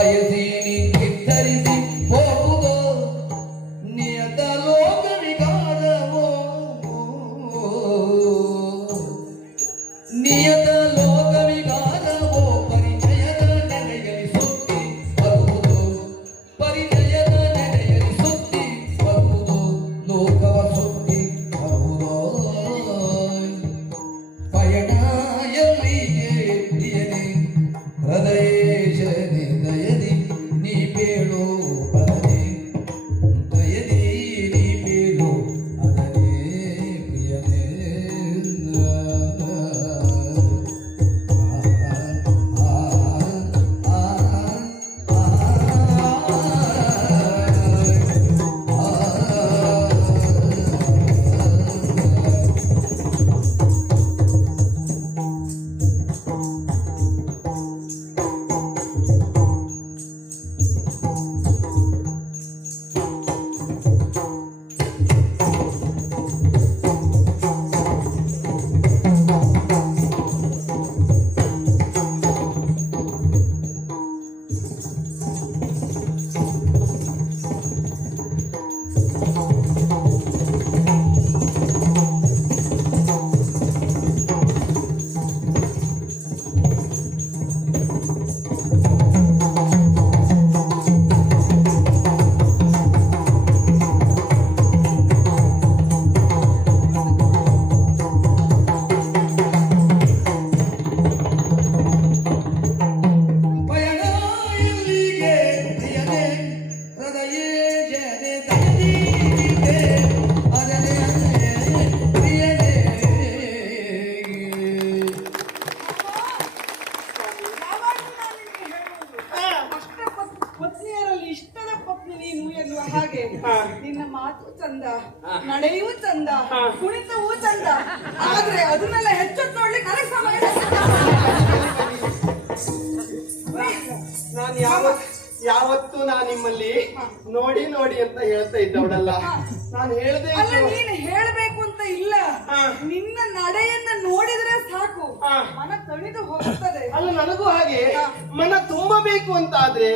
ಬಯಸಿ ನೀ ಕಿತ್ತರಿಸಿ ಹೋಗುವುದೋ ನಿಯತ ಲೋಕ ವಿಕಾರವೋ ನಿಯತ ಲೋಕ ವಿಕಾರವೋ ಪರಿಚಯದ ನೆನೆಯಲ್ಲಿ ಸುತ್ತಿ ಬರುವುದು ಪರಿಚಯದ ನೆನೆಯಲ್ಲಿ ಸುತ್ತಿ ಬರುವುದು ಲೋಕವ ಸುತ್ತಿ ಬರುವುದೋ ಪಯಣ ಎಲ್ಲಿಗೆ ಪ್ರಿಯನೇ ಹೃದಯೇಶನೆ ದಯದಿ ನೀ ಬೇಳೋ ಬರದೆ ದಯದಿ ನೀ ಬೇಳೋ ಅದನೇ ಪ್ರಿಯನೇ ಹಾಗೆ ನಿನ್ನ ಮಾತು ಚಂದ, ನಡೆಯೂ ಚಂದ, ಕುಣಿತವೂ ಚಂದ. ಆದ್ರೆ ಅದನ್ನೆಲ್ಲ ಹೆಚ್ಚೊತ್ತು ನೋಡ್ಲಿಕ್ಕೆ ನನಗೆ ಸಮಯ ನಾನು ಯಾವತ್ತು ನಾನು ನಿಮ್ಮಲ್ಲಿ ನೋಡಿ ನೋಡಿ ಅಂತ ಹೇಳ್ತಾ ಇದ್ದವಳಲ್ಲ. ನಾನು ಹೇಳ್ದೆ ಅಲ್ಲ, ನೀನು ಹೇಳ್ಬೇಕು ಅಂತ ಇಲ್ಲ. ನಿನ್ನ ನಡೆಯನ್ನ ನೋಡಿದ್ರೆ ಸಾಕು, ಮನ ತಣಿದು ಹೋಗುತ್ತದೆ. ಅಲ್ಲ, ನನಗೂ ಹಾಗೆ ಮನ ತುಂಬಬೇಕು ಅಂತ ಆದ್ರೆ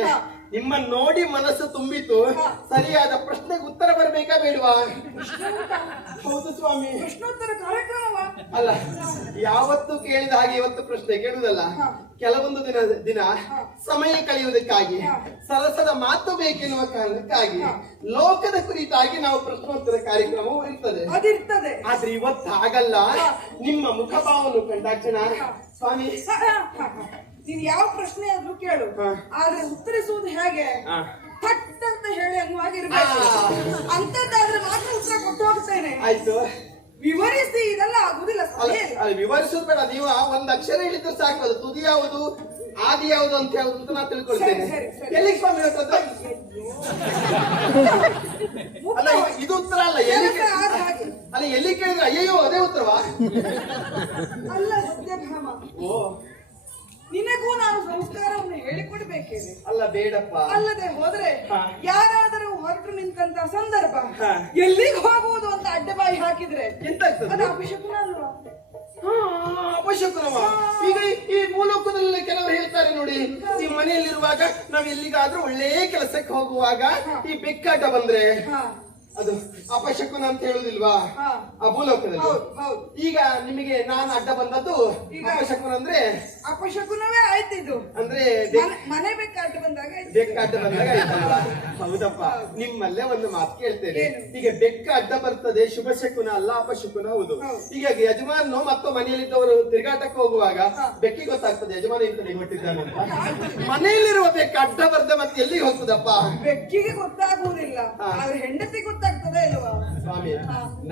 ನಿಮ್ಮ ನೋಡಿ ಮನಸ್ಸು ತುಂಬಿತು. ಸರಿಯಾದ ಪ್ರಶ್ನೆಗೆ ಉತ್ತರ ಬರ್ಬೇಕಾ ಬೇಡವಾ? ಹೌದು ಸ್ವಾಮಿ. ಪ್ರಶ್ನೋತ್ತರ ಕಾರ್ಯಕ್ರಮ ಅಲ್ಲ, ಯಾವತ್ತು ಕೇಳಿದ ಹಾಗೆ ಇವತ್ತು ಪ್ರಶ್ನೆ ಕೇಳುವುದಲ್ಲ. ಕೆಲವೊಂದು ದಿನ ಸಮಯ ಕಳೆಯುವುದಕ್ಕಾಗಿ, ಸರಸದ ಮಾತು ಬೇಕೆನ್ನುವ ಕಾರಣಕ್ಕಾಗಿ ಲೋಕದ ಕುರಿತಾಗಿ ನಾವು ಪ್ರಶ್ನೋತ್ತರ ಕಾರ್ಯಕ್ರಮ ಇರ್ತದೆ. ಆದ್ರೆ ಇವತ್ತು ಹಾಗಲ್ಲ. ನಿಮ್ಮ ಮುಖಭಾವವನ್ನು ಕಂಡಾಕ್ಷಣ ಸ್ವಾಮಿ, ನೀನ್ ಯಾವ ಪ್ರಶ್ನೆ ಆದ್ರೂ ಕೇಳು, ಆದ್ರೆ ಉತ್ತರಿಸುವುದು ಹೇಗೆ ಥಟ್ ಅಂತ ಹೇಳಿ ಅನ್ನುವಾಗಿರ್ಬೇಕು. ಅಂತದ್ದಾದ್ರೆ ಮಾತ್ರ ಉತ್ತರ ಕೊಟ್ಟು ಹೋಗ್ತೇನೆ. ಆಯ್ತು, ವಿವರಿಸಿ. ಇದೆಲ್ಲ ಆಗುದಿಲ್ಲ. ವಿವರಿಸುದು ಬೇಡ, ನೀವು ಒಂದ್ ಅಕ್ಷರ ಹೇಳಿದ್ರೆ ಸಾಕು. ಅದು ತುದಿ ಯಾವುದು, ಆದಿ ಯಾವುದು ಅಂತ ಯಾವುದು ಅಂತ ನಾನು ತಿಳ್ಕೊಳ್ತೇನೆ. ಎಲ್ಲಿಗೆ ಸ್ವಾಮಿ ಹೇಳ್ತದ್ದು? ಅಲ್ಲ, ಇದು ಉತ್ತರ ಅಲ್ಲ. ಎಲ್ಲಿ ಕೇಳಿದ್ರೆ ಅಯ್ಯೋ ಅದೇ ಉತ್ತರವಾ? ಅಲ್ಲ ಸತ್ಯಭಾಮ, ನಿನಗೂ ನಾನು ಸಂಸ್ಕಾರವನ್ನು ಹೇಳಿಕೊಡ್ಬೇಕೇನೆ. ಅಲ್ಲ ಬೇಡಪ್ಪ. ಅಲ್ಲದೆ ಹೋದ್ರೆ ಯಾರಾದರೂ ಹೊರಟು ನಿಂತ ಸಂದರ್ಭ ಎಲ್ಲಿಗೆ ಹೋಗುವುದು ಅಂತ ಅಡ್ಡಬಾಯಿ ಹಾಕಿದ್ರೆ ಅದು ಅಪಶಕುನ ಅಲ್ವಾ? ಅಪಶಕುನವ. ಈಗ ಈ ಭೂಲೋಕದಲ್ಲಿ ಕೆಲವರು ಹೇಳ್ತಾರೆ ನೋಡಿ, ಈ ಮನೆಯಲ್ಲಿರುವಾಗ ನಾವ್ ಎಲ್ಲಿಗಾದ್ರೂ ಒಳ್ಳೆ ಕೆಲಸಕ್ಕೆ ಹೋಗುವಾಗ ಈ ಬೆಕ್ಕಾಟ ಬಂದ್ರೆ ಅದು ಅಪಶಕುನ ಅಂತ ಹೇಳುದಿಲ್ವಾ ಆ ಭೂಲೋಕದಲ್ಲಿ? ಈಗ ನಿಮಗೆ ನಾನು ಅಡ್ಡ ಬಂದದ್ದು ಅಪಶಕುನ ಅಂದ್ರೆ ಅಪಶಕುನವೇ ಆಯ್ತಿದ್ದು. ಅಂದ್ರೆ ಮನೆ ಬೆಕ್ಕಾಟ ಬಂದಾಗ ಆಯ್ತಲ್ವಾ? ಹೌದಪ್ಪ. ನಿಮ್ಮಲ್ಲೇ ಒಂದು ಮಾತು ಕೇಳ್ತೇನೆ. ಈಗ ಬೆಕ್ಕ ಅಡ್ಡ ಬರ್ತದೆ, ಶುಭ ಶಕುನ ಅಲ್ಲ, ಅಪಶಕುನ ಹೌದು. ಈಗ ಯಜಮಾನು ಮತ್ತು ಮನೆಯಲ್ಲಿದ್ದವರು ತಿರುಗಾಟಕ್ಕೆ ಹೋಗುವಾಗ ಬೆಕ್ಕಿಗೆ ಗೊತ್ತಾಗ್ತದೆ ಯಜಮಾನ ಈ ಕಡೆ ಹೊಟ್ಟಿದ್ದಾನೆ ಅಂತ. ಮನೆಯಲ್ಲಿರುವ ಬೆಕ್ಕ ಅಡ್ಡ ಬರ್ದೆ ಮತ್ತೆ ಎಲ್ಲಿಗೆ ಹೋಗ್ತದಪ್ಪ? ಬೆಕ್ಕಿಗೆ ಗೊತ್ತಾಗುವುದಿಲ್ಲ, ಆದ್ರೆ ಹೆಂಡತಿ ಗೊತ್ತಾಗ್ತದೆ ಇಲ್ವಾ? ಸ್ವಾಮಿ,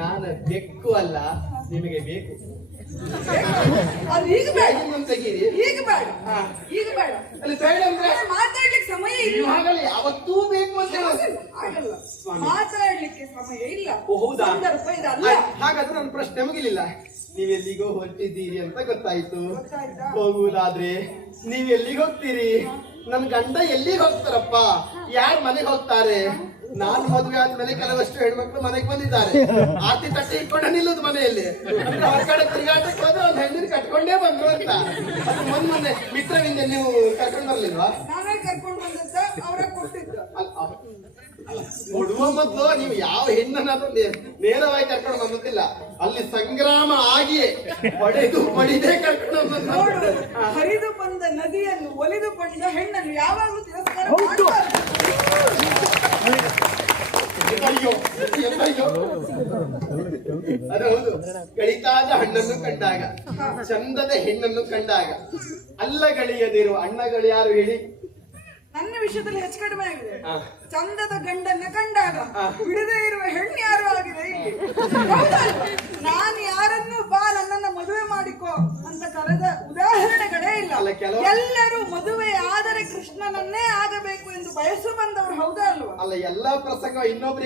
ನಾನು ಬೆಕ್ಕು ಅಲ್ಲ, ನಿಮಗೆ ಬೇಕು. ಅದು ಈಗ ಬೇಡ, ತೆಗೀರಿ. ಈಗ ಬೇಡ, ಈಗ ಬೇಡ. ಅಲ್ಲಿ ಬೇಡ ಅಂದ್ರೆ ಮಾತಾಡ್ಲಿಕ್ಕೆ ಸಮಯ ಇಲ್ಲ. ಹಾಗಲ್ಲ, ಯಾವತ್ತೂ ಬೇಕು ಅಂತ ಆಗಲ್ಲ, ಮಾತಾಡ್ಲಿಕ್ಕೆ ಸಮಯ ಇಲ್ಲ. ಹೌದಾ? ಸಂದರ್ಭ ಇದಲ್ಲ. ಹಾಗಾದ್ರೆ ನನ್ನ ಪ್ರಶ್ನೆ ಮುಗಿಲಿಲ್ಲ. ನೀವೆಲ್ಲಿಗೋ ಹೊರಟಿದ್ದೀರಿ ಅಂತ ಗೊತ್ತಾಯ್ತು. ಹೋಗುವುದಾದ್ರೆ ನೀವೆಲ್ಲಿಗೆ ಹೋಗ್ತೀರಿ? ನನ್ ಗಂಡ ಎಲ್ಲಿಗೆ ಹೋಗ್ತಾರಪ್ಪ? ಯಾರು ಮನೆಗೆ ಹೋಗ್ತಾರೆ? ನಾನು ಮದುವೆ ಆದ್ಮೇಲೆ ಕೆಲವಷ್ಟು ಹೆಣ್ಮಕ್ಳು ಮನೆಗೆ ಬಂದಿದ್ದಾರೆ. ಆರ್ತಿ ತಟ್ಟೆ ಇಟ್ಕೊಂಡ ನಿಲ್ಲುದು ಮನೆಯಲ್ಲಿ. ಅವ್ರ ಕಡೆ ತಿರುಗಾಟಕ್ಕೆ ಹೋದ್ರೆ ಒಂದು ಹೆಣ್ಣಿನ ಕಟ್ಕೊಂಡೇ ಬಂದ್ರು ಅಂತ. ಅದು ಮೊನ್ನೆ ಮಿತ್ರವಿಂದ ನೀವು ಕರ್ಕೊಂಡು ಬರ್ಲಿಲ್ವಾ? ನಾವೇ ಕರ್ಕೊಂಡು ಬಂದದ್ದು. ಅವರ ಕೊಟ್ಟಿದ್ದು. ಕೊಡುವ ಮೊದಲು ನೀವು ಯಾವ ಹೆಣ್ಣನ್ನಾದ್ರೂ ನೇರವಾಗಿ ಕರ್ಕೊಂಡು ಬಂದಿಲ್ಲ, ಅಲ್ಲಿ ಸಂಗ್ರಾಮ ಆಗಿಯೇ ಪಡೆದೇ ಕರ್ಕೊಂಡು ನೋಡು, ಹರಿದು ಬಂದ ನದಿಯನ್ನು ಒಲಿದು ಬಂದ ಹೆಣ್ಣನ್ನು ಯಾವಾಗಲೂ ತಿರಸ್ಕಾರ ಮಾಡಬಾರದು. ಅದು ಹೌದು. ಕಳಿತಾದ ಹಣ್ಣನ್ನು ಕಂಡಾಗ, ಚಂದದ ಹೆಣ್ಣನ್ನು ಕಂಡಾಗ ಅಲ್ಲಗಳಿಯದಿರುವ ಅಣ್ಣಗಳು ಯಾರು ಹೇಳಿ? ನನ್ನ ವಿಷಯದಲ್ಲಿ ಹೆಚ್ಚು ಕಡಿಮೆ ಆಗಿದೆ. ಚಂದದ ಗಂಡನ್ನ ಕಂಡಾಗ ಬಿಡದೇ ಇರುವ ಹೆಣ್ಣು ಯಾರು ಆಗಿದೆ ಇಲ್ಲಿ. ಹೌದಲ್ವಾ? ನಾನು ಯಾರನ್ನು ಬಾ ನನ್ನನ್ನ ಮದುವೆ ಮಾಡಿಕೋ ಅಂತ ಕರೆದ ಉದಾಹರಣೆಗಳೇ ಇಲ್ಲ. ಎಲ್ಲರೂ ಮದುವೆ ಆದರೆ ಕೃಷ್ಣನನ್ನೇ ಆಗಬೇಕು ಎಂದು ಬಯಸು ಬಂದವರು. ಹೌದಾ ಅಲ್ವಾ? ಅಲ್ಲ, ಎಲ್ಲಾ ಪ್ರಸಂಗ ಇನ್ನೊಬ್ಬರಿಗೆ